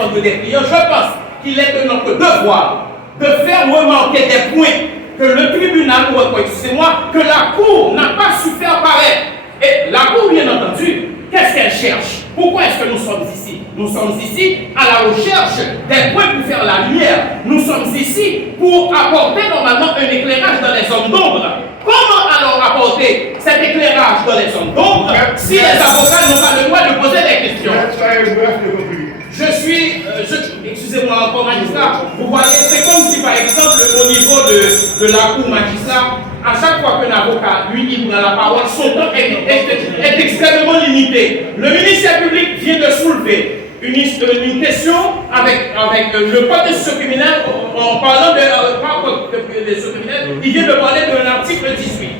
défendre des clients, je pense qu'il est de notre devoir de faire remarquer des points que le tribunal, excusez-moi, que la Cour n'a pas su faire paraître. Et la Cour, bien entendu, qu'est-ce qu'elle cherche? Pourquoi est-ce que nous sommes ici? Nous sommes ici à la recherche des points pour faire la lumière. Nous sommes ici pour apporter normalement un éclairage dans les zones d'ombre. Comment alors apporter cet éclairage dans les zones d'ombre si les avocats n'ont pas le droit de poser des questions? Excusez-moi encore magistrat, vous voyez, c'est comme si par exemple au niveau de la cour magistrat, à chaque fois qu'un avocat lui prend la parole, son temps est extrêmement limité. Le ministère public vient de soulever une question avec le code de société criminelle, en parlant de société criminelle, il vient de parler de l'article 18.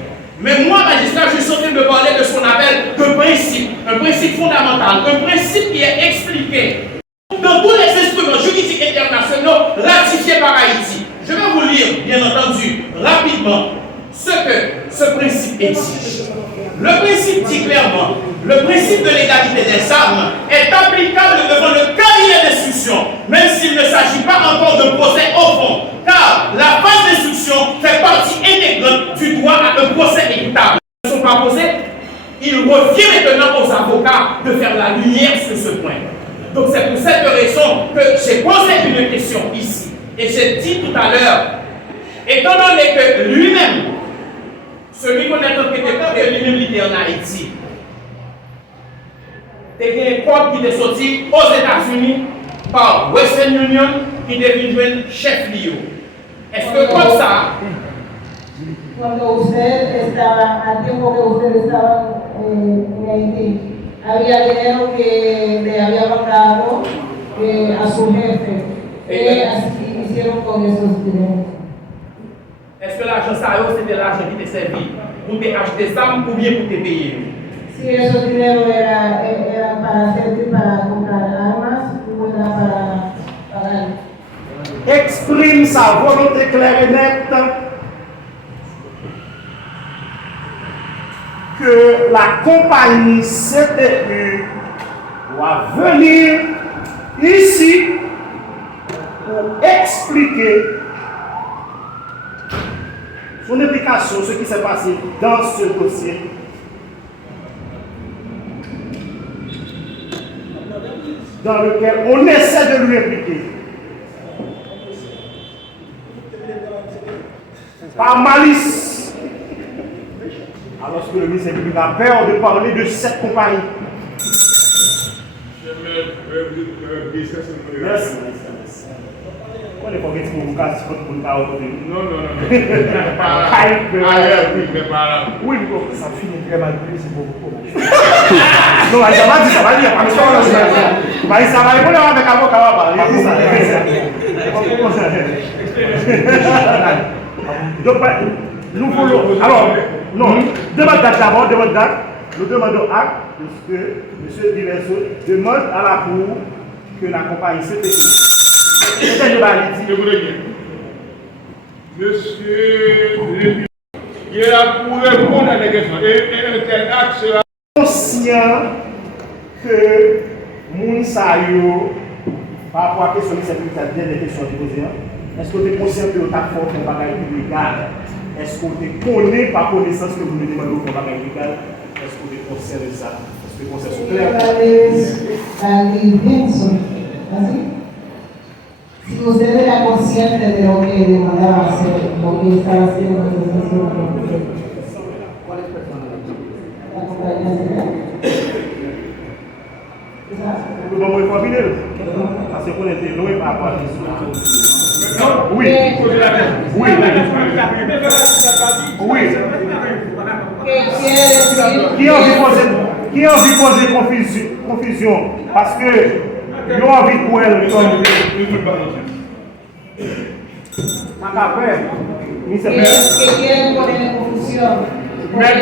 Mais moi, magistrat, je suis en train de parler de ce qu'on appelle de principe, un principe fondamental, un principe qui est expliqué dans tous les instruments juridiques internationaux ratifiés par Haïti. Je vais vous lire, bien entendu, rapidement, ce que ce principe exige. Le principe dit clairement, le principe de l'égalité des armes est applicable devant le cabinet d'instruction, même s'il ne s'agit pas encore de procès au fond, car la phase d'instruction fait partie intégrante du droit à un procès équitable. Ils ne sont pas posés, il revient maintenant aux avocats de faire la lumière sur ce point. Donc c'est pour cette raison que j'ai posé une question ici. Et j'ai dit tout à l'heure, étant donné que lui-même, celui qu'on a enquêté pour lui-même était en Haïti, il y a un code qui est sorti aux États-Unis par Western Union qui devient un chef Lio. Est-ce que comme ça, cuando usted estaba, al tiempo que usted estaba en Haití, había dinero que le había mandado a su jefe. ¿Qué hicieron con esos dineros? Est-ce que l'argent ça c'était l'argent qui te servi pour te acheter des armes ou bien pour te payer? Si esos dinero era para servir para comprar armas o era para pagar. Exprime sa volonté claire et nette que la compagnie CTU doit venir ici pour expliquer son implication, ce qui s'est passé dans ce dossier. Dans lequel on essaie de lui impliquer. Par malice. Alors que le ministère public a peur de parler de cette compagnie. Merci. On est pas dit pour vous casser pour nous parler. Non. Oui, ça finit très mal. C'est beaucoup. Non, ça va dire, ça va dire. Mais ça va répondre avec avocat. Donc, nous voulons. Alors, non, demande date d'abord, demande date. Nous demandons acte que M. Diverso demande à la Cour que la compagnie CTU. Monsieur, il est là pour répondre à des questions. Et un tel acte sera conscient que Mounsayo, par rapport à la question de sécurité, des questions posées, est-ce que vous êtes conscient que vous avez fait un bagage illégal? Est-ce que vous connaissez par connaissance que vous me demandez pour un bagage illégal? Est-ce que vous êtes conscient de ça? Est-ce que vous êtes conscient de ça? Si usted era consciente de lo que demandaba hacer, lo que estaba haciendo en la situación, ¿cuáles personas? La compañía central. Vous pouvez pas venir. Parce qu'on était loin par rapport à ça. Oui. Qui a envie de poser confusion? Parce que ils ont envie pour elle comme. Que quieren poner en confusión. Mais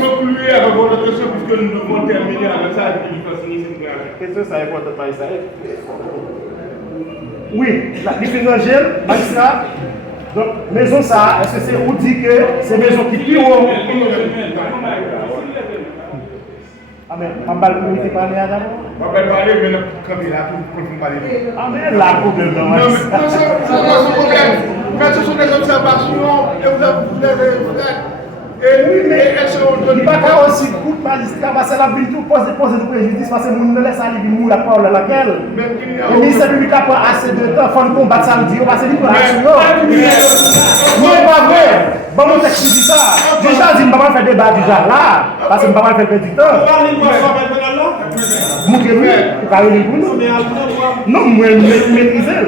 concluez avec votre question puisque nous devons terminer avec ça et puis finir cette réaction. Qu'est-ce que ça importe pas ça? Oui, la différence gel, magistrat. Donc, maison ça, est-ce que c'est où dit que c'est maison qui pire ou Ah, mais on va le parler à d'abord. On va parler, mais quand il a tout pour parler. Ah, mais là, problème, non. Non, mais c'est problème. Quand ce sont des observations, et vous avez fait. Et oui, mais elles sont Il n'y a pas aussi coup de magistrat, parce que la ville tout pose de préjudice, parce que nous ne laissons aller la parole à laquelle. Le ministère public a pas assez de temps, il faut combattre ça, nous dire, parce que nous avons action. Non, pas vrai. Bon, nous t'expliquons ça. Déjà, je ne vais pas faire débat déjà là, parce que je ne vais pas faire perdre du temps. Vous pouvez non, moi, maîtriser.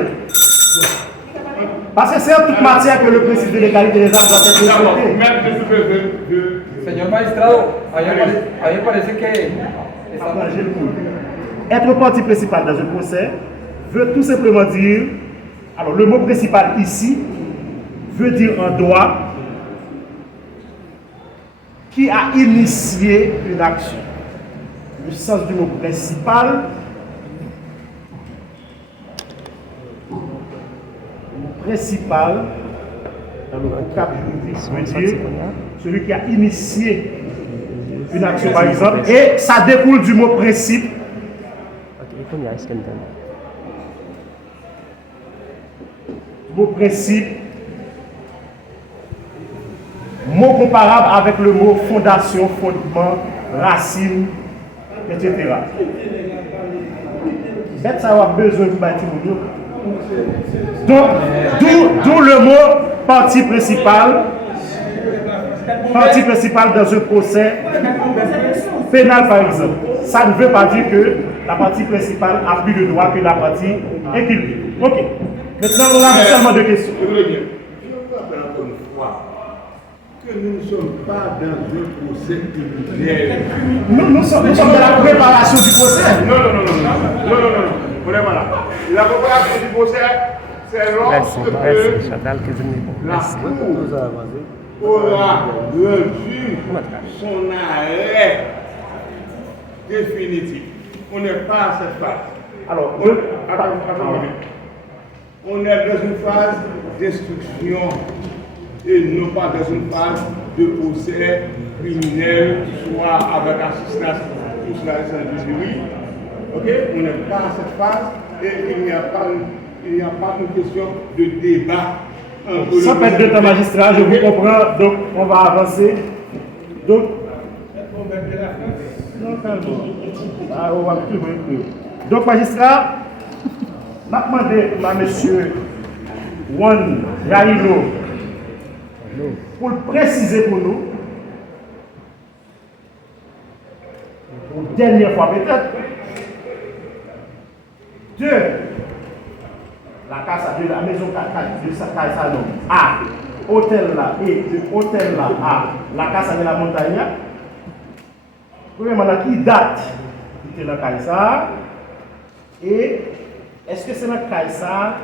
Parce que c'est en toute matière que le principe de l'égalité des armes doit être respecté. Señor magistrado, a mí me parece que être partie principale dans un procès veut tout simplement dire, alors le mot principal ici veut dire un droit qui a initié une action. Le sens du mot principal, dans le vocable juridique, veut dire celui qui a initié une action par exemple, et ça découle du mot principe. Le mot principe, mot comparable avec le mot fondation, fondement, racine, etc. Bête, ça a besoin de bâtir. Donc, d'où le mot partie principale dans un procès pénal par exemple. Ça ne veut pas dire que la partie principale a plus de droit que la partie équilibrée. Ok. Maintenant, on a seulement deux questions. Je voudrais bien. Je veux rappeler encore une fois que nous ne sommes pas dans un procès criminel. Nous sommes dans la préparation du procès. Non. On est voilà. La préparation du procès, c'est lorsque la Cour aura rendu son arrêt définitif. On n'est pas à cette phase. Alors, attends. On est dans une phase d'instruction et non pas dans une phase de procès criminel, soit avec assistance du jury. Ok? On n'est pas à cette phase et il n'y a pas une question de débat. Sans perdre de temps magistrat, je vous comprends, donc on va avancer. Donc, donc magistrat, m'a demandé à monsieur Juan Jairo pour le préciser pour nous, pour la dernière fois peut-être, de la casa de la maison de Salon à hôtel là et de hôtel là à la casa de la montagne. Premièrement, qui date de la Caïsa et est-ce que c'est dans Caïsa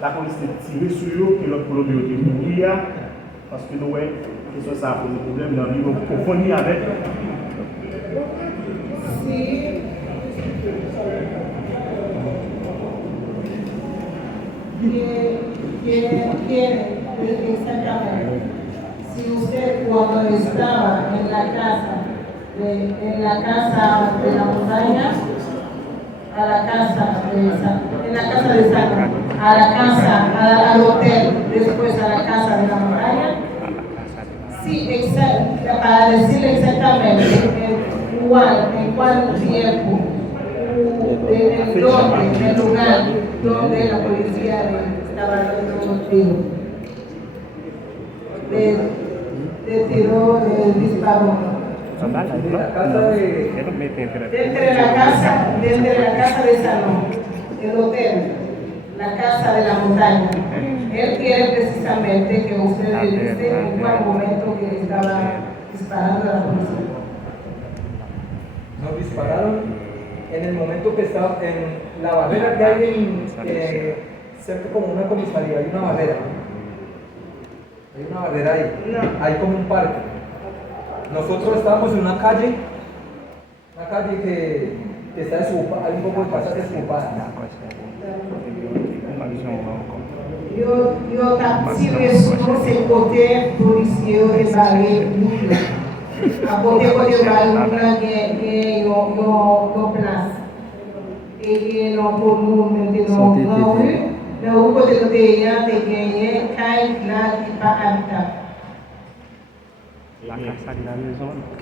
la police est tirée sur eux que l'autre colonne est mourir parce que nous voyons que ça a posé problème dans le niveau confondre avec. Exactamente. Si usted cuando estaba en la casa de la montaña, a la casa de San, al hotel, después a la casa de la montaña, sí, para decirle exactamente en cuál tiempo, el lugar donde la policía estaba dando un tiro. Le tiró el disparo. Desde la casa de Salón, el hotel, la casa de la montaña. Él quiere precisamente que usted le dice en cuál momento que estaba disparando a la policía. Nos dispararon en el momento que estaba en la barrera que hay cerca como una comisaría, hay una barrera. Hay una barrera ahí, hay como un parque. Nosotros estábamos en una calle que está desocupada, hay un poco de casa desocupada. Eu captiro esse côté policial de barreira A côté côté ba yon plan yon place. Et non pour nous maintenant grand rue, mais au côté de terrain te gagné caille là qui pas habitable.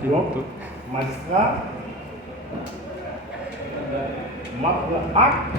Donc, magistrat, acte